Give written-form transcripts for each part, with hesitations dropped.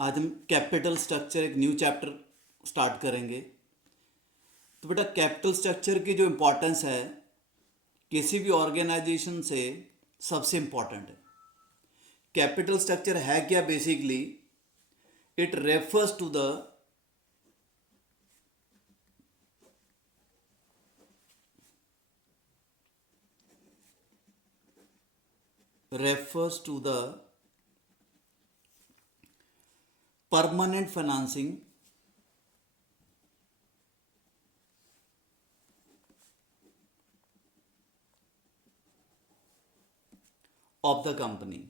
आज हम capital structure एक न्यू चैप्टर स्टार्ट करेंगे। तो बेटा कैपिटल स्ट्रक्चर की जो इम्पोर्टेंस है किसी भी ऑर्गेनाइजेशन से सबसे इम्पोर्टेंट है। कैपिटल स्ट्रक्चर है क्या? Basically it refers to the permanent financing of the company।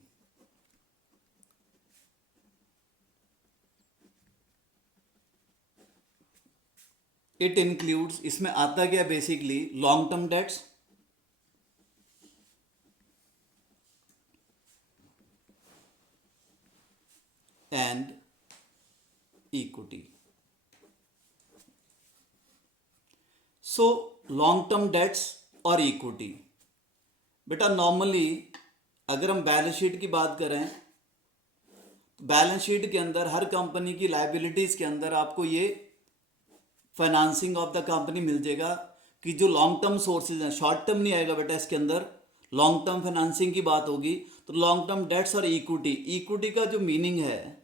It includes, इसमें आता क्या basically, long term debts, and equity. So long term debts और इक्विटी, बेटा नॉर्मली अगर हम बैलेंस शीट की बात करें, बैलेंस शीट के अंदर हर कंपनी की लाइबिलिटीज के अंदर आपको ये फाइनेंसिंग ऑफ द कंपनी मिल जाएगा कि जो लॉन्ग टर्म सोर्सेज हैं, शॉर्ट टर्म नहीं आएगा बेटा इसके अंदर, लॉन्ग टर्म फाइनेंसिंग की बात होगी। तो लॉन्ग टर्म डेट्स और इक्विटी, इक्विटी का जो मीनिंग है,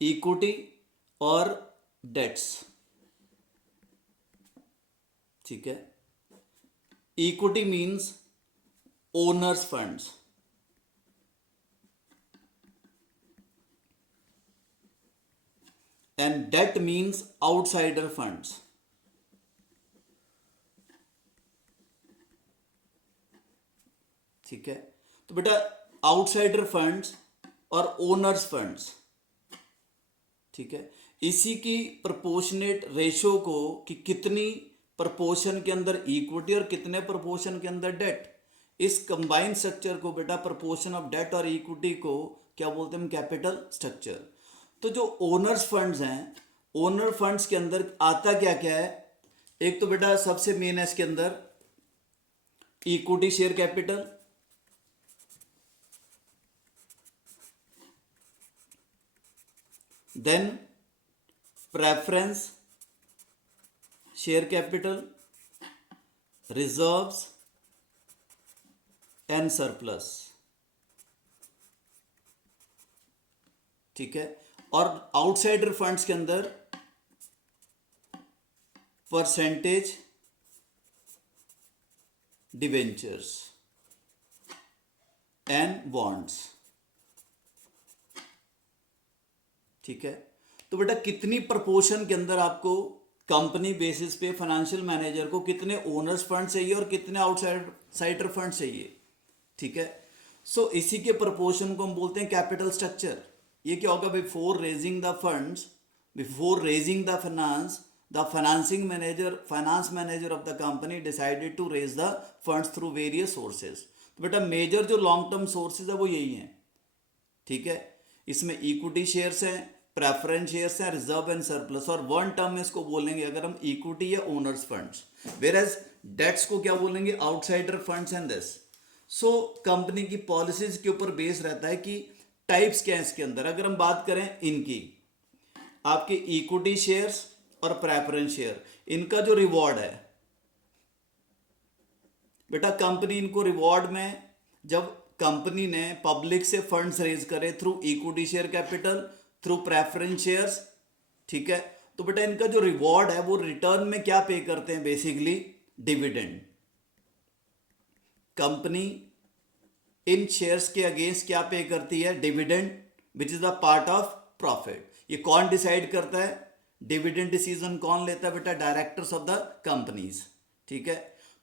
इक्विटी और डेट्स, ठीक है। Equity means owners funds, and that means outsider funds. ठीक है, तो बेटा आउटसाइडर फंड्स और ओनर्स फंड्स, ठीक है, इसी की प्रोपोर्शनेट रेशो को कि कितनी प्रोपोर्शन के अंदर इक्विटी और कितने प्रोपोर्शन के अंदर डेट, इस कंबाइंड स्ट्रक्चर को बेटा प्रोपोर्शन ऑफ डेट और इक्विटी को क्या बोलते हैं? Capital structure. तो जो ओनर्स फंड्स हैं, ओनर फंड्स के अंदर आता क्या क्या है? एक तो बेटा सबसे मेन है इसके अंदर equity share capital, then preference share capital, reserves and surplus, ठीक है। और आउटसाइडर फंड्स के अंदर परसेंटेज डिवेंचर्स एंड बॉन्ड्स, ठीक है। तो बेटा कितनी प्रपोर्शन के अंदर आपको कंपनी बेसिस पे फाइनेंशियल मैनेजर को कितने ओनर्स फंड चाहिए और कितने आउटसाइडर फंड चाहिए, ठीक है। सो इसी के प्रपोर्शन को हम बोलते हैं कैपिटल स्ट्रक्चर। ये क्या होगा? Before raising the funds, before raising the finance manager of the company decided to raise the funds through various sources. तो बेटा मेजर जो लॉन्ग टर्म सोर्सेज है वो यही हैं, ठीक है। इसमें इक्विटी शेयर्स हैं, प्रेफरेंस शेयर्स हैं, रिजर्व एंड सरप्लस, और वन टर्म में इसको बोलेंगे अगर हम इक्विटी या ओनर्स फंड्स, वेयरएज डेट्स को क्या बोलेंगे? Outsider funds and this. So company की पॉलिसीज के ऊपर बेस रहता है कि टाइप्स क्या है इसके अंदर। अगर हम बात करें इनकी, आपके इक्विटी शेयर्स और प्रेफरेंस शेयर, इनका जो रिवॉर्ड है बेटा, कंपनी इनको रिवॉर्ड में, जब कंपनी ने पब्लिक से फंड्स रेज करे through equity share capital, through preference shares, ठीक है, तो बेटा इनका जो रिवॉर्ड है वो रिटर्न में क्या पे करते हैं? Basically dividend. कंपनी इन शेयर्स के अगेंस्ट क्या पे करती है? Dividend, which is the part of profit. ये कौन डिसाइड करता है? डिविडेंड डिसीजन कौन लेता है बेटा? डायरेक्टर्स ऑफ द कंपनीज, ठीक है।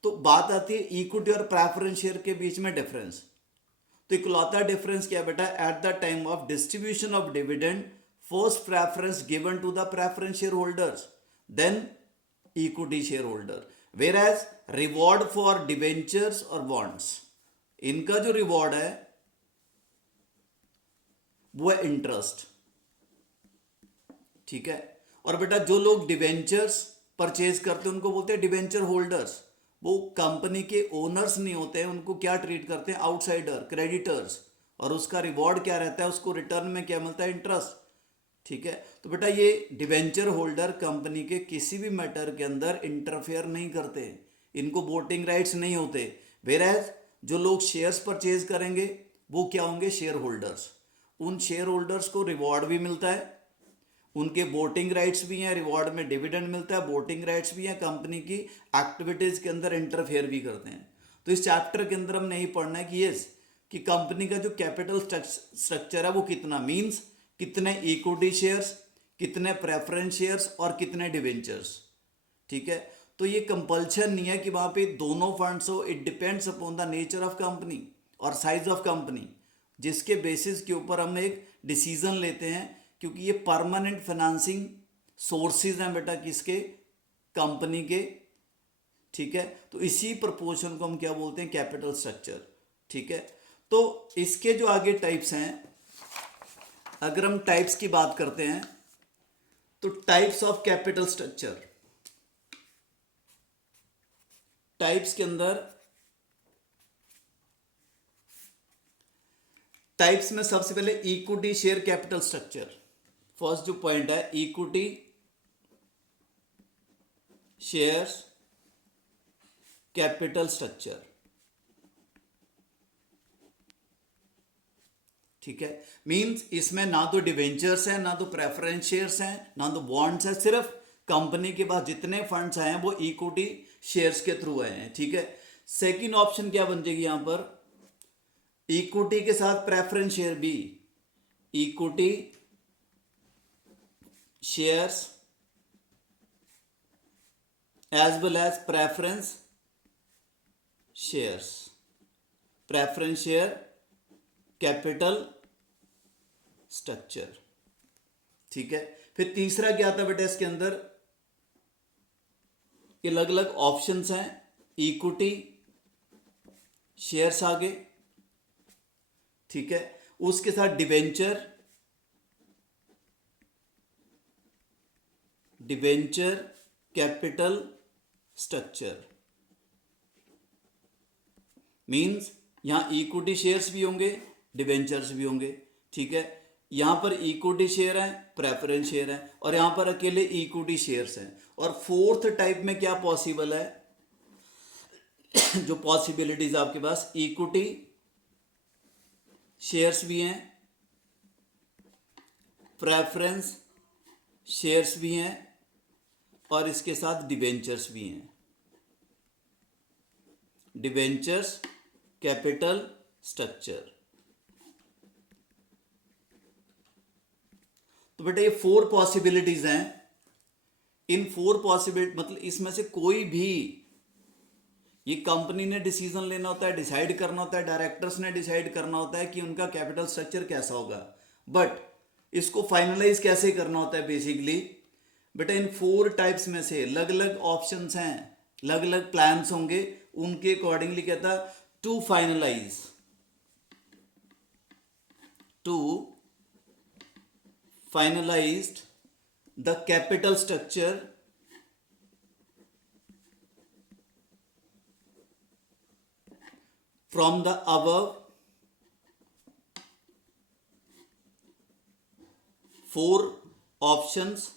तो बात आती है इक्विटी और प्रेफरेंस शेयर के बीच में डिफरेंस। तो इकलौता डिफरेंस क्या है बेटा? At the time of distribution of dividend, first preference given to the preference share holders, then equity share holder. Where as reward for debentures और बॉन्ड्स, इनका जो रिवॉर्ड है वो है इंटरेस्ट, ठीक है। और बेटा जो लोग डिवेंचर्स परचेज करते हैं उनको बोलते हैं डिवेंचर होल्डर्स। वो कंपनी के ओनर्स नहीं होते हैं, उनको क्या ट्रीट करते हैं? Outsider, creditors. और उसका रिवॉर्ड क्या रहता है, उसको रिटर्न में क्या मिलता है, इंटरेस्ट। ठीक है, तो बेटा ये डिवेंचर होल्डर कंपनी के किसी भी मैटर के अंदर इंटरफेयर नहीं करते, इनको वोटिंग राइट्स नहीं होते। वेरएज जो लोग शेयर्स परचेज करेंगे वो क्या होंगे, शेयर होल्डर्स। उन शेयर होल्डर्स को रिवॉर्ड भी मिलता है, उनके वोटिंग राइट्स भी हैं, रिवॉर्ड में डिविडेंड मिलता है, वोटिंग राइट्स भी हैं, कंपनी की एक्टिविटीज़ के अंदर इंटरफेयर भी करते हैं। तो इस चैप्टर के अंदर हमने यही पढ़ना है कि यस कि कंपनी का जो कैपिटल स्ट्रक्चर है वो कितना, मीन्स कितने इक्विटी शेयर्स, कितने प्रेफरेंस शेयर्स और कितने डिवेंचर्स। ठीक है, तो ये कंपल्शन नहीं है कि वहाँ पे दोनों फंड्स हो, it depends upon the nature of company और साइज ऑफ कंपनी, जिसके बेसिस के ऊपर हम एक डिसीजन लेते हैं, क्योंकि ये परमानेंट फाइनेंसिंग सोर्सेज हैं बेटा किसके, कंपनी के। ठीक है, तो इसी प्रपोर्शन को हम क्या बोलते हैं, कैपिटल स्ट्रक्चर। ठीक है, तो इसके जो आगे टाइप्स हैं, अगर हम टाइप्स की बात करते हैं तो types of capital structure, types के अंदर टाइप्स में सबसे पहले equity share capital structure, first जो पॉइंट है इक्विटी शेयर्स कैपिटल स्ट्रक्चर। ठीक है, मींस इसमें ना तो डिवेंचर्स हैं, ना तो प्रेफरेंस शेयर्स हैं, ना तो बॉन्ड्स हैं, सिर्फ कंपनी के पास जितने फंड्स आए हैं वो इक्विटी शेयर्स के थ्रू आए हैं। ठीक है, सेकंड ऑप्शन क्या बन जाएगी यहां पर, इक्विटी के साथ प्रेफरेंस शेयर भी, equity shares as well as preference shares, preference share capital structure. ठीक है, फिर तीसरा क्या आता है बेटा इसके अंदर, ये अलग अलग ऑप्शंस हैं, इक्विटी शेयर्स आगे। ठीक है, उसके साथ debenture, debenture capital structure, means यहां इक्विटी शेयर्स भी होंगे, डिवेंचर्स भी होंगे। ठीक है, यहां पर इक्विटी शेयर है, प्रेफरेंस शेयर है, और यहां पर अकेले इक्विटी शेयर्स हैं। और फोर्थ टाइप में क्या पॉसिबल है, जो पॉसिबिलिटीज आपके पास, इक्विटी शेयर्स भी हैं, प्रेफरेंस शेयर्स भी हैं, और इसके साथ डिवेंचर्स भी हैं, डिवेंचर्स कैपिटल स्ट्रक्चर। तो बेटा ये फोर पॉसिबिलिटीज हैं, इन फोर पॉसिबिलिटी मतलब इसमें से कोई भी, ये कंपनी ने डिसीजन लेना होता है, डिसाइड करना होता है, डायरेक्टर्स ने डिसाइड करना होता है कि उनका कैपिटल स्ट्रक्चर कैसा होगा, बट इसको फाइनलाइज कैसे करना होता है बेसिकली बेटा, इन फोर टाइप्स में से अलग अलग ऑप्शंस हैं, अलग अलग प्लान्स होंगे, उनके अकॉर्डिंगली कहता to finalise, to finalized the capital structure from the above four options।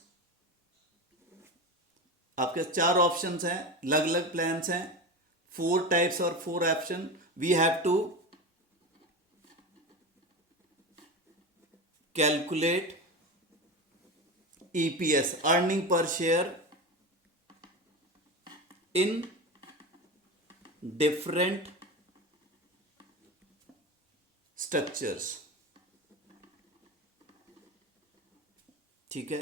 आपके चार ऑप्शंस हैं, अलग अलग प्लान्स हैं, फोर टाइप्स और four option. We have to calculate EPS, earning per share, in different structures। ठीक है,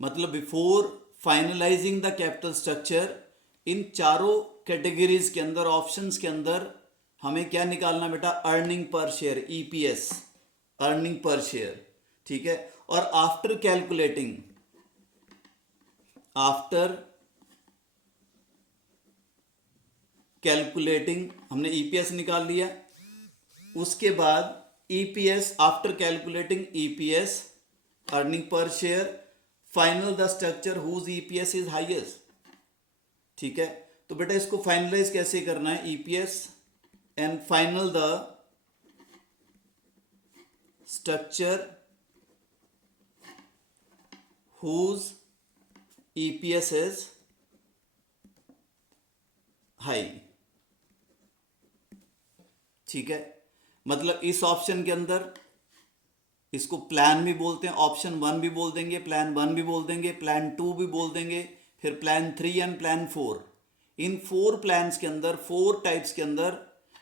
मतलब before finalising the capital structure, इन चारों कैटेगरीज के अंदर, ऑप्शंस के अंदर हमें क्या निकालना बेटा, earning per share, EPS, earning per share. ठीक है, और आफ्टर कैलकुलेटिंग, आफ्टर कैलकुलेटिंग हमने EPS निकाल लिया, उसके बाद EPS, after calculating EPS, earning per share, final the structure whose EPS is highest. ठीक है, तो बेटा इसको फाइनलाइज कैसे करना है, EPS and final the structure whose EPS is high। ठीक है, मतलब इस ऑप्शन के अंदर इसको प्लान भी बोलते हैं, ऑप्शन 1 भी बोल देंगे, प्लान 1 भी बोल देंगे, प्लान 2 भी बोल देंगे, फिर plan 3 and plan 4। In 4 plans के अंदर, 4 टाइप्स के अंदर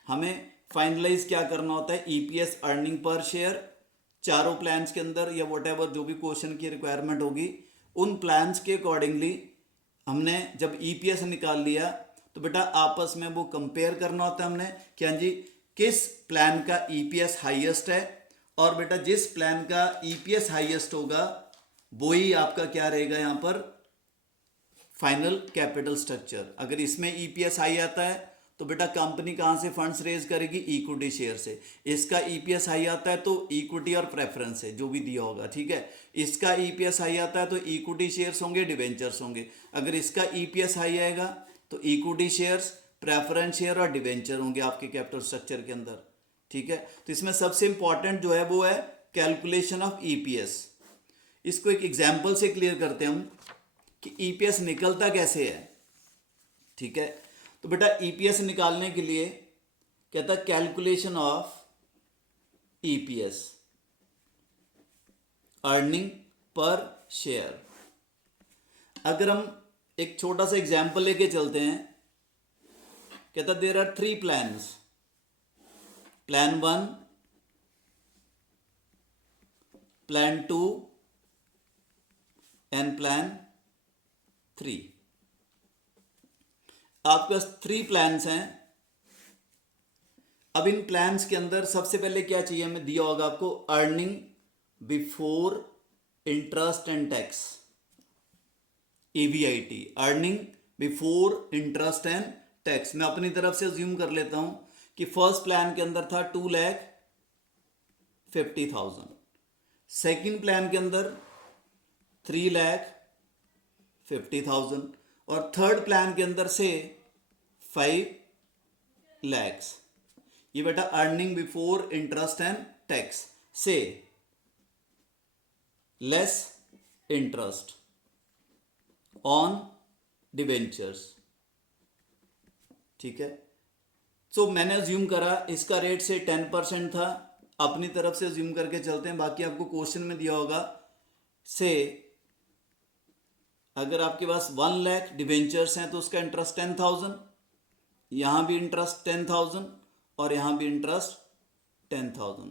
हमें फाइनलाइज क्या करना होता है, ईपीएस अर्निंग पर शेयर। चारों प्लान्स के अंदर या वट एवर जो भी क्वेश्चन की रिक्वायरमेंट होगी, उन प्लान्स के अकॉर्डिंगली हमने जब ईपीएस निकाल लिया तो बेटा आपस में वो कंपेयर करना होता है हमने कि हाँ जी किस प्लान का ईपीएस हाईएस्ट है, और बेटा जिस प्लान का ईपीएस हाईएस्ट होगा वही आपका क्या रहेगा यहाँ पर फाइनल कैपिटल स्ट्रक्चर। अगर इसमें ईपीएस हाई आता है तो बेटा कंपनी कहाँ से फंड्स रेज करेगी, इक्विटी शेयर से। इसका ईपीएस हाई आता है तो इक्विटी और प्रेफरेंस से जो भी दिया होगा, ठीक है। इसका ईपीएस हाई आता है तो इक्विटी शेयर्स होंगे, डिवेंचर्स होंगे। अगर इसका ईपीएस हाई आएगा तो इक्विटी शेयर्स, प्रेफरेंस शेयर और डिवेंचर होंगे आपके कैपिटल स्ट्रक्चर के अंदर, ठीक है। तो इसमें सबसे इंपॉर्टेंट जो है वो है कैलकुलेशन ऑफ ईपीएस। इसको एक एग्जाम्पल से क्लियर करते हैं हम कि ईपीएस निकलता कैसे है, ठीक है। तो बेटा ईपीएस निकालने के लिए कहता है calculation of EPS, earning per share. अगर हम एक छोटा सा एग्जाम्पल लेके चलते हैं, कहता there are 3 plans, plan 1, plan 2 and plan 3। आपके पास 3 प्लान्स हैं। अब इन प्लान्स के अंदर सबसे पहले क्या चाहिए हमें, दिया होगा आपको earning before interest and tax, EBIT, earning before interest and tax. मैं अपनी तरफ से अज्यूम कर लेता हूं कि फर्स्ट प्लान के अंदर था 2,50,000, सेकंड प्लान के अंदर 3,50,000 और थर्ड प्लान के अंदर से 5 lakhs। ये बेटा earning before interest and tax से लेस इंटरेस्ट ऑन डिवेंचर्स, ठीक है। सो मैंने अज्यूम करा इसका रेट से 10% था, अपनी तरफ से अज्यूम करके चलते हैं, बाकी आपको क्वेश्चन में दिया होगा से अगर आपके पास 1 लाख डिवेंचर्स हैं तो उसका इंटरेस्ट 10,000, यहां भी इंटरेस्ट 10,000 और यहां भी इंटरेस्ट 10,000।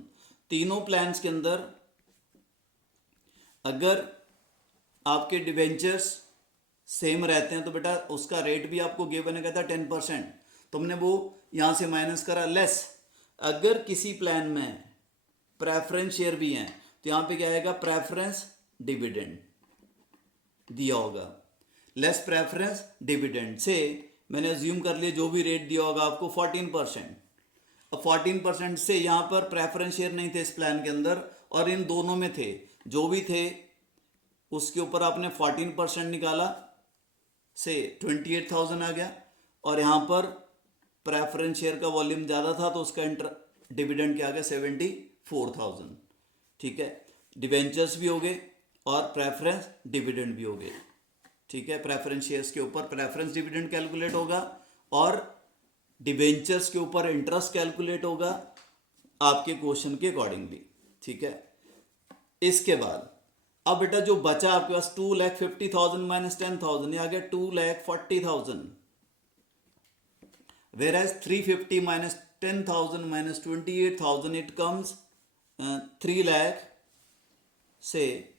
तीनों प्लान्स के अंदर अगर आपके डिवेंचर्स सेम रहते हैं तो बेटा उसका रेट भी आपको गिवन है, कहता 10%, तो हमने वो यहां से माइनस करा लेस। अगर किसी प्लान में प्रेफरेंस शेयर भी हैं तो यहां पे क्या आएगा, प्रेफरेंस डिविडेंड दिया होगा, लेस प्रेफरेंस डिविडेंड से मैंने अज्यूम कर लिया जो भी रेट दिया होगा आपको 14%। अब 14% से यहां पर प्रेफरेंस शेयर नहीं थे इस प्लान के अंदर और इन दोनों में थे, जो भी थे उसके ऊपर आपने 14% निकाला से 28,000 आ गया, और यहां पर प्रेफरेंस शेयर का वॉल्यूम ज़्यादा था तो उसका डिविडेंड क्या आ गया, 74,000, ठीक है। डिवेंचर्स भी हो गए और प्रेफरेंस डिविडेंड भी हो गए, ठीक है। प्रेफरेंस शेयर्स के ऊपर प्रेफरेंस डिविडेंड कैलकुलेट होगा और डिवेंचर्स के ऊपर इंटरेस्ट कैलकुलेट होगा आपके क्वेश्चन के अकॉर्डिंगली, ठीक है। इसके बाद अब बेटा जो बचा आपके पास 2,50,000 माइनस 10,000, ये आ गया 2,40,000, where as 350 minus 10,000 minus 28,000 it comes 3 lakh से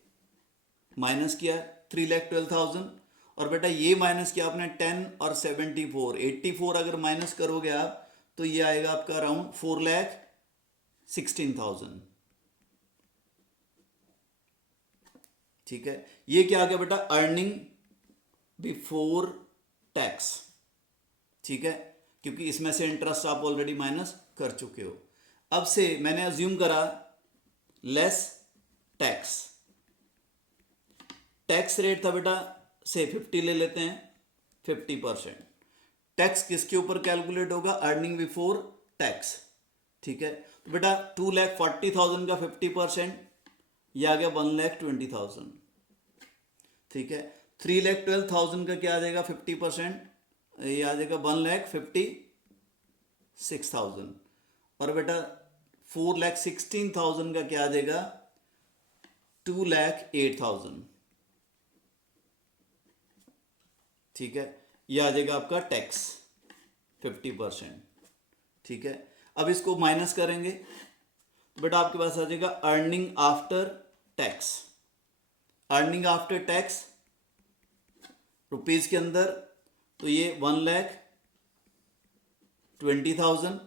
माइनस किया 3,12,000, और बेटा ये माइनस किया आपने 10 और 74, 84 अगर माइनस करोगे आप तो ये आएगा आपका अराउंड 4,16,000, ठीक है। ये क्या आ गया बेटा, अर्निंग बिफोर टैक्स, ठीक है, क्योंकि इसमें से इंटरेस्ट आप ऑलरेडी माइनस कर चुके हो। अब से मैंने अज्यूम करा लेस टैक्स, टैक्स रेट था बेटा से 50 ले लेते हैं, 50%। टैक्स किसके ऊपर कैलकुलेट होगा, अर्निंग बिफोर टैक्स, ठीक है। तो बेटा 2,40,000 का 50%, ये आ गया 1,20,000। ठीक है, 3,12,000 का क्या आ जाएगा 50%, ये आ जाएगा 1,56,000। और बेटा 4,16,000 का क्या आ जाएगा 2,08,000। ठीक है, ये आ जाएगा आपका टैक्स 50%। ठीक है, अब इसको माइनस करेंगे तो बेटा आपके पास आ जाएगा earning after tax. Earning after tax rupees के अंदर, तो ये 1,20,000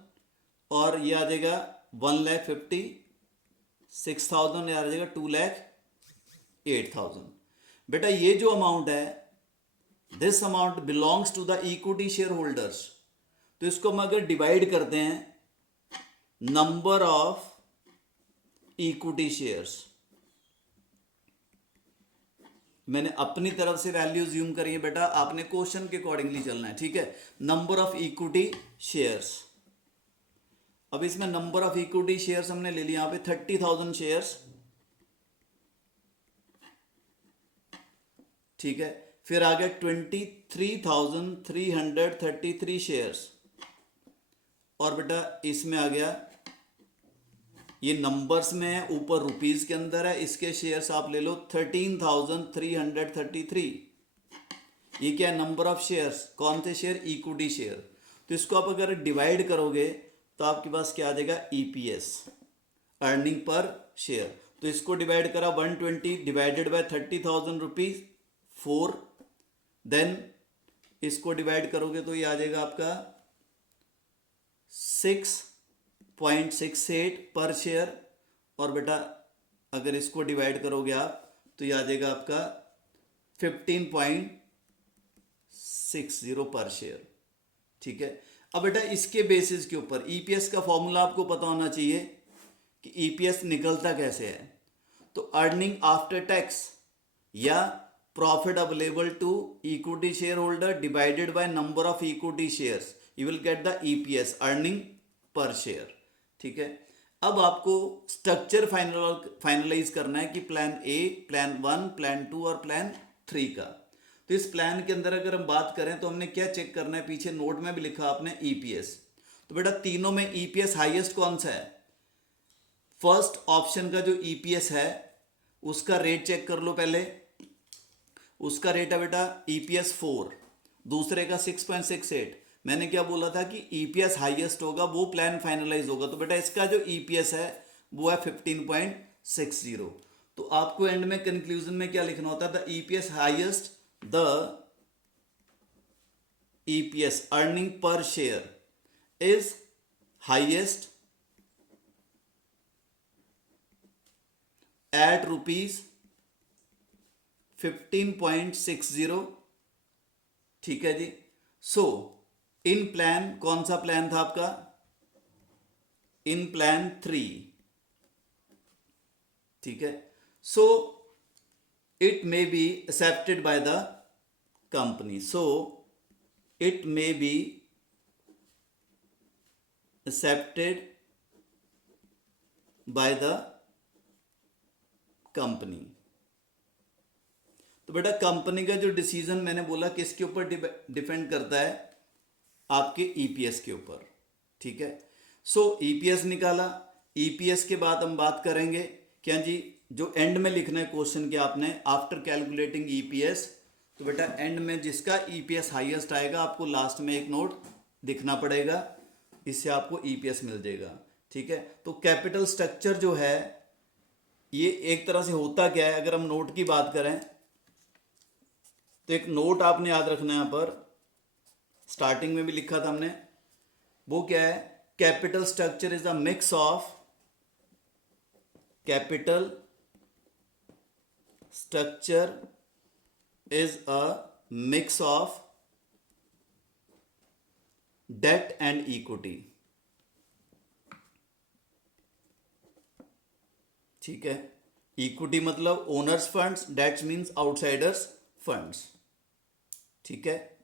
और ये आ जाएगा 1,56,000, ये आ जाएगा 2,08,000। बेटा ये जो अमाउंट है, this amount belongs to the equity share holders. तो इसको हम अगर डिवाइड करते हैं नंबर ऑफ इक्विटी शेयर्स, मैंने अपनी तरफ से वैल्यू ज्यूम करी है बेटा, आपने क्वेश्चन के अकॉर्डिंगली चलना है। ठीक है, नंबर ऑफ इक्विटी शेयर्स। अब इसमें नंबर ऑफ इक्विटी शेयर्स हमने ले लिया यहां पे 30,000 शेयर्स। ठीक है, फिर आ गया 23,333 शेयर्स। और बेटा इसमें आ गया, ये नंबर्स में है, ऊपर रुपीज के अंदर है, इसके शेयर्स आप ले लो 13,333। ये क्या है नंबर ऑफ शेयर्स, कौन से शेयर, इक्विटी शेयर। तो इसको आप अगर डिवाइड करोगे तो आपके पास क्या आ जाएगा ईपीएस, अर्निंग पर शेयर। तो इसको डिवाइड करा 120 डिवाइडेड बाय 30,000 रुपीज 4, देन इसको डिवाइड करोगे तो ये आ जाएगा आपका 6.68 पर शेयर। और बेटा अगर इसको डिवाइड करोगे आप तो ये आ जाएगा आपका 15.60 पर शेयर। ठीक है, अब बेटा इसके बेसिस के ऊपर ईपीएस का फॉर्मूला आपको पता होना चाहिए कि ईपीएस निकलता कैसे है। तो अर्निंग आफ्टर टैक्स या profit available to equity share holder divided by number of equity shares, you will get the EPS, earning per share. ठीक है, अब आपको स्ट्रक्चर फाइनलाइज करना है कि प्लान ए, प्लान 1, प्लान 2 और प्लान 3 का। तो इस प्लान के अंदर अगर हम बात करें तो हमने क्या चेक करना है, पीछे नोट में भी लिखा आपने ईपीएस। तो बेटा तीनों में ईपीएस हाईएस्ट कौन सा है, फर्स्ट ऑप्शन का जो ईपीएस है उसका रेट चेक कर लो पहले। उसका रेट है बेटा ईपीएस 4, दूसरे का 6.68। मैंने क्या बोला था कि ईपीएस हाईएस्ट होगा वो प्लान फाइनलाइज होगा। तो बेटा इसका जो ईपीएस है वो है 15.60। तो आपको एंड में कंक्लूजन में क्या लिखना होता है, the EPS highest, the EPS earning per share is highest eight rupees 15.60। ठीक है जी। सो इन प्लान, कौन सा प्लान था आपका, इन प्लान 3। ठीक है, so it may be accepted by the company, so it may be accepted by the company. तो बेटा कंपनी का जो डिसीजन मैंने बोला किसके ऊपर डिपेंड करता है, आपके ईपीएस के ऊपर। ठीक है, सो ईपीएस निकाला। ईपीएस के बाद हम बात करेंगे क्या जी, जो एंड में लिखना है क्वेश्चन के आपने, आफ्टर कैलकुलेटिंग ईपीएस। तो बेटा एंड में जिसका ईपीएस हाईएस्ट आएगा आपको लास्ट में एक नोट दिखना पड़ेगा, इससे आपको ईपीएस मिल जाएगा। ठीक है, तो कैपिटल स्ट्रक्चर जो है ये एक तरह से होता क्या है, अगर हम नोट की बात करें तो एक नोट आपने याद रखना है। यहाँ पर स्टार्टिंग में भी लिखा था हमने, वो क्या है, capital structure is a mix of, capital structure is a mix of debt and equity. ठीक है, इक्विटी मतलब owners funds, debts means outsiders funds. ठीक है,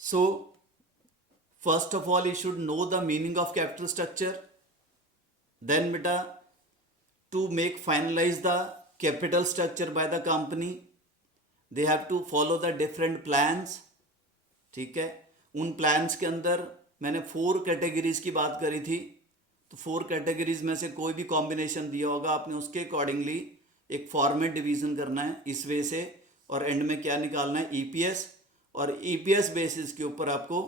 so first of all you should know the meaning of capital structure, then बेटा to make finalise the capital structure by the company they have to follow the different plans. ठीक है, उन plans के अंदर मैंने 4 categories की बात करी थी, तो 4 कैटेगरीज में से कोई भी कॉम्बिनेशन दिया होगा, आपने उसके अकॉर्डिंगली एक फॉर्मेट डिवीजन करना है इस वे से, और एंड में क्या निकालना है, ईपीएस, और ईपीएस बेसिस के ऊपर आपको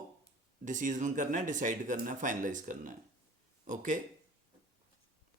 डिसीजन करना है, डिसाइड करना है, फाइनलाइज करना है। ओके।